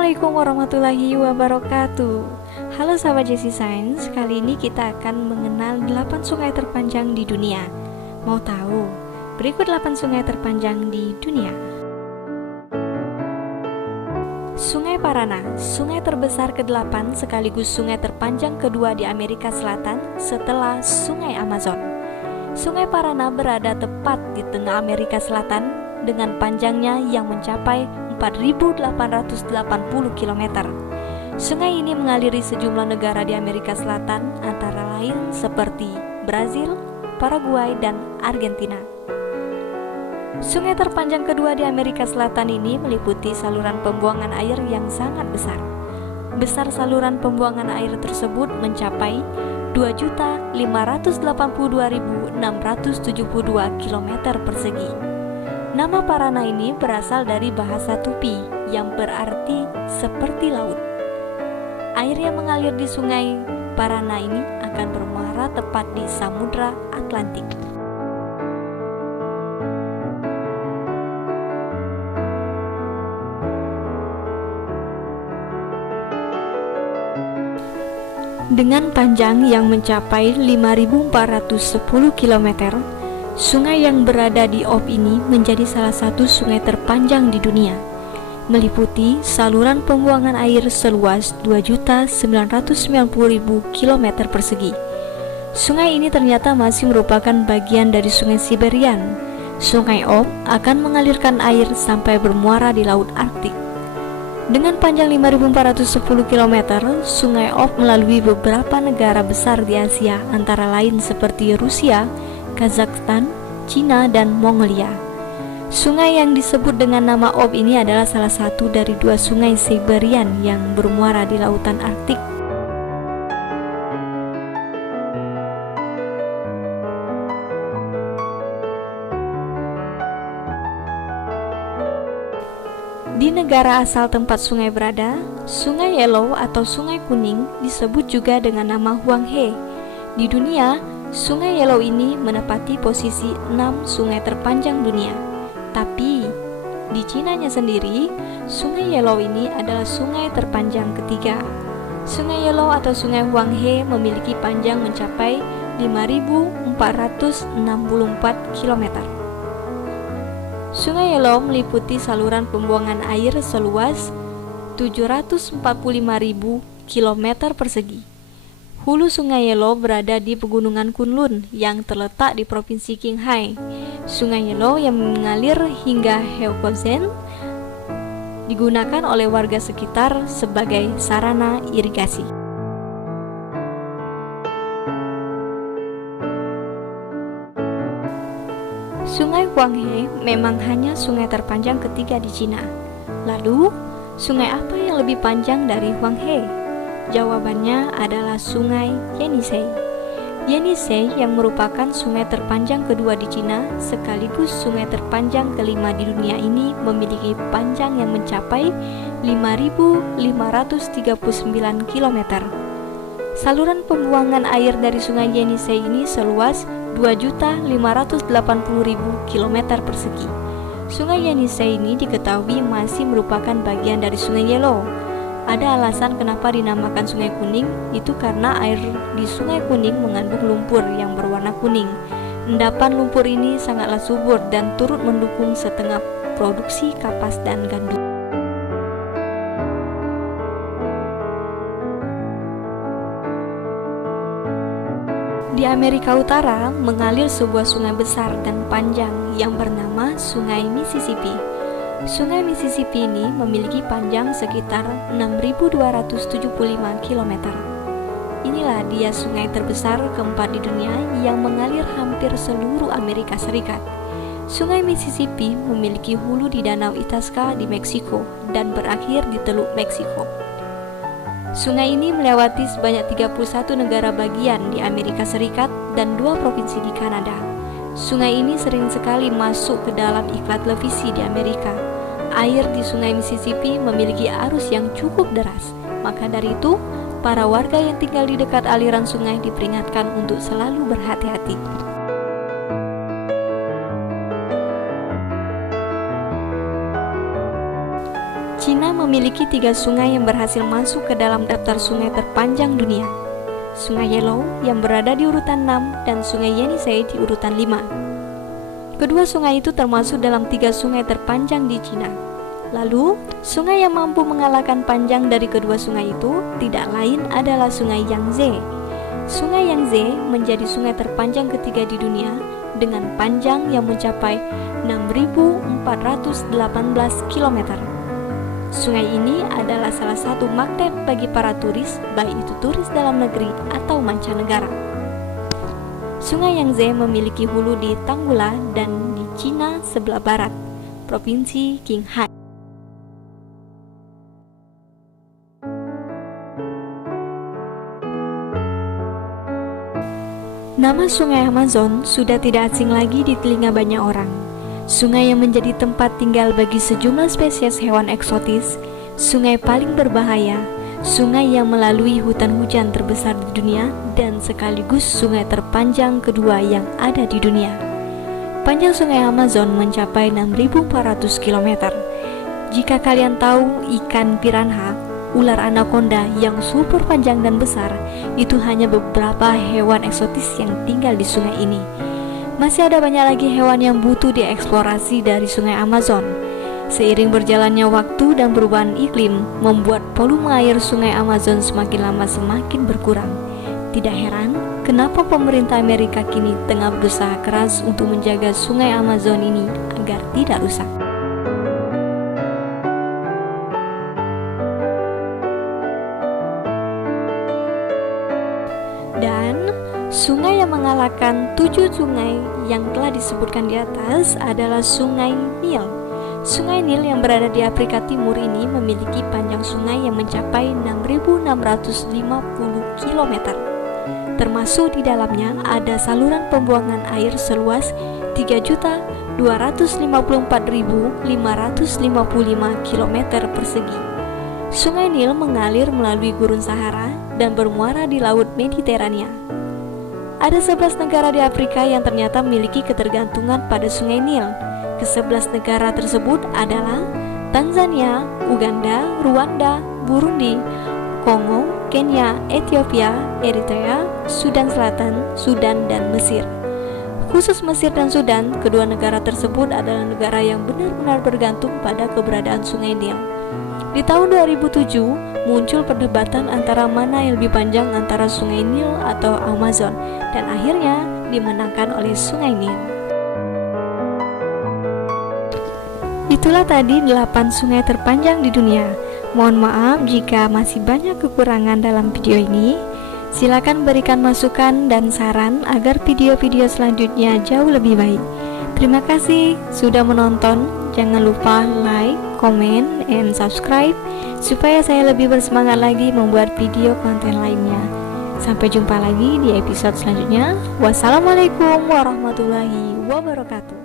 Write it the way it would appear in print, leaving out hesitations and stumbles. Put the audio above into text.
Assalamualaikum warahmatullahi wabarakatuh. Halo sahabat Jesse Science, kali ini kita akan mengenal 8 sungai terpanjang di dunia. Mau tahu? Berikut 8 sungai terpanjang di dunia. Sungai Parana, sungai terbesar ke-8 sekaligus sungai terpanjang kedua di Amerika Selatan setelah Sungai Amazon. Sungai Parana berada tepat di tengah Amerika Selatan dengan panjangnya yang mencapai 4.880 km. Sungai ini mengaliri sejumlah negara di Amerika Selatan, antara lain seperti Brazil, Paraguay, dan Argentina. Sungai terpanjang kedua di Amerika Selatan ini meliputi saluran pembuangan air yang sangat besar. Besar saluran pembuangan air tersebut mencapai 2.582.672 km persegi. Nama Parana ini berasal dari bahasa Tupi yang berarti seperti laut. Air yang mengalir di sungai Parana ini akan bermuara tepat di Samudra Atlantik. Dengan panjang yang mencapai 5.410 km, sungai yang berada di Ob ini menjadi salah satu sungai terpanjang di dunia, meliputi saluran pembuangan air seluas 2.990.000 km persegi. Sungai ini ternyata masih merupakan bagian dari Sungai Siberian. Sungai Ob akan mengalirkan air sampai bermuara di Laut Arktik. Dengan panjang 5.410 km, Sungai Ob melalui beberapa negara besar di Asia, antara lain seperti Rusia, Kazakhstan, Cina, dan Mongolia. Sungai yang disebut dengan nama Ob ini adalah salah satu dari 2 sungai Siberian yang bermuara di Lautan Arktik. Di negara asal tempat sungai berada, Sungai Yellow atau Sungai Kuning disebut juga dengan nama Huanghe. Di dunia, Sungai Yellow ini menempati posisi 6 sungai terpanjang dunia. Tapi, di Cinanya sendiri, Sungai Yellow ini adalah sungai terpanjang ketiga. Sungai Yellow atau Sungai Huanghe memiliki panjang mencapai 5.464 km. Sungai Yellow meliputi saluran pembuangan air seluas 745.000 km persegi. Hulu Sungai Yellow berada di Pegunungan Kunlun yang terletak di Provinsi Qinghai. Sungai Yellow yang mengalir hingga Heukotsen digunakan oleh warga sekitar sebagai sarana irigasi. Sungai Huanghe memang hanya sungai terpanjang ketiga di Cina. Lalu, sungai apa yang lebih panjang dari Huanghe? Jawabannya adalah Sungai Yenisei. Yenisei yang merupakan sungai terpanjang kedua di Cina sekaligus sungai terpanjang kelima di dunia ini memiliki panjang yang mencapai 5.539 km. Saluran pembuangan air dari Sungai Yenisei ini seluas 2.580.000 km persegi. Sungai Yenisei ini diketahui masih merupakan bagian dari Sungai Yellow. Ada alasan kenapa dinamakan Sungai Kuning, itu karena air di Sungai Kuning mengandung lumpur yang berwarna kuning. Endapan lumpur ini sangatlah subur dan turut mendukung setengah produksi kapas dan gandum. Di Amerika Utara mengalir sebuah sungai besar dan panjang yang bernama Sungai Mississippi. Sungai Mississippi ini memiliki panjang sekitar 6.275 km. Inilah dia sungai terbesar keempat di dunia yang mengalir hampir seluruh Amerika Serikat. Sungai Mississippi memiliki hulu di Danau Itasca di Meksiko dan berakhir di Teluk Meksiko. Sungai ini melewati sebanyak 31 negara bagian di Amerika Serikat dan 2 provinsi di Kanada. Sungai ini sering sekali masuk ke dalam iklan televisi di Amerika. Air di Sungai Mississippi memiliki arus yang cukup deras. Maka dari itu, para warga yang tinggal di dekat aliran sungai diperingatkan untuk selalu berhati-hati. Cina memiliki 3 sungai yang berhasil masuk ke dalam daftar sungai terpanjang dunia. Sungai Yellow yang berada di urutan 6 dan Sungai Yenisei di urutan 5. Kedua sungai itu termasuk dalam 3 sungai terpanjang di Cina. Lalu, sungai yang mampu mengalahkan panjang dari kedua sungai itu tidak lain adalah Sungai Yangtze. Sungai Yangtze menjadi sungai terpanjang ketiga di dunia dengan panjang yang mencapai 6.418 km. Sungai ini adalah salah satu magnet bagi para turis, baik itu turis dalam negeri atau mancanegara. Sungai Yangtze memiliki hulu di Tanggula dan di Cina sebelah barat, Provinsi Qinghai. Nama Sungai Amazon sudah tidak asing lagi di telinga banyak orang. Sungai yang menjadi tempat tinggal bagi sejumlah spesies hewan eksotis, sungai paling berbahaya, sungai yang melalui hutan hujan terbesar di dunia, dan sekaligus sungai terpanjang kedua yang ada di dunia. Panjang Sungai Amazon mencapai 6.400 km. Jika kalian tahu ikan piranha, ular anaconda yang super panjang dan besar, itu hanya beberapa hewan eksotis yang tinggal di sungai ini. Masih ada banyak lagi hewan yang butuh dieksplorasi dari Sungai Amazon. Seiring berjalannya waktu dan perubahan iklim membuat volume air Sungai Amazon semakin lama semakin berkurang. Tidak heran kenapa pemerintah Amerika kini tengah berusaha keras untuk menjaga Sungai Amazon ini agar tidak rusak. Dan sungai yang mengalahkan 7 sungai yang telah disebutkan di atas adalah Sungai Nil. Sungai Nil yang berada di Afrika Timur ini memiliki panjang sungai yang mencapai 6.650 km. Termasuk di dalamnya ada saluran pembuangan air seluas 3.254.555 km persegi. Sungai Nil mengalir melalui gurun Sahara dan bermuara di Laut Mediterania. Ada 11 negara di Afrika yang ternyata memiliki ketergantungan pada Sungai Nil. Ke-11 negara tersebut adalah Tanzania, Uganda, Rwanda, Burundi, Kongo, Kenya, Ethiopia, Eritrea, Sudan Selatan, Sudan, dan Mesir. Khusus Mesir dan Sudan, kedua negara tersebut adalah negara yang benar-benar bergantung pada keberadaan Sungai Nil. Di tahun 2007, muncul perdebatan antara mana yang lebih panjang antara Sungai Nil atau Amazon, dan akhirnya dimenangkan oleh Sungai Nil. Itulah tadi 8 sungai terpanjang di dunia. Mohon maaf jika masih banyak kekurangan dalam video ini. Silakan berikan masukan dan saran agar video-video selanjutnya jauh lebih baik. Terima kasih sudah menonton. Jangan lupa like, comment, and subscribe supaya saya lebih bersemangat lagi membuat video konten lainnya. Sampai jumpa lagi di episode selanjutnya. Wassalamualaikum warahmatullahi wabarakatuh.